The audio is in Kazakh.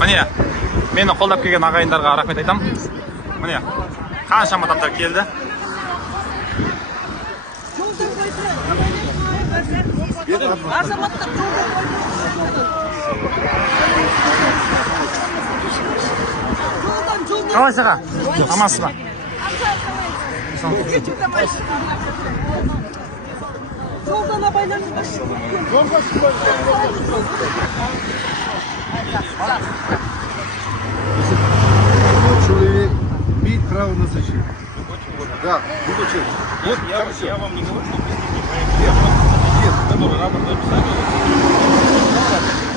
Міне, мені қолдап келген ағайындарға рахмет айтам. Міне, қаншама адамдар келді. Қалайсыз аға? Амансыз ба? Жолдан абайланыңызшы. Человек имеет право на защиту. Да, вот, я вам не говорю, что вы не который рапорт написали.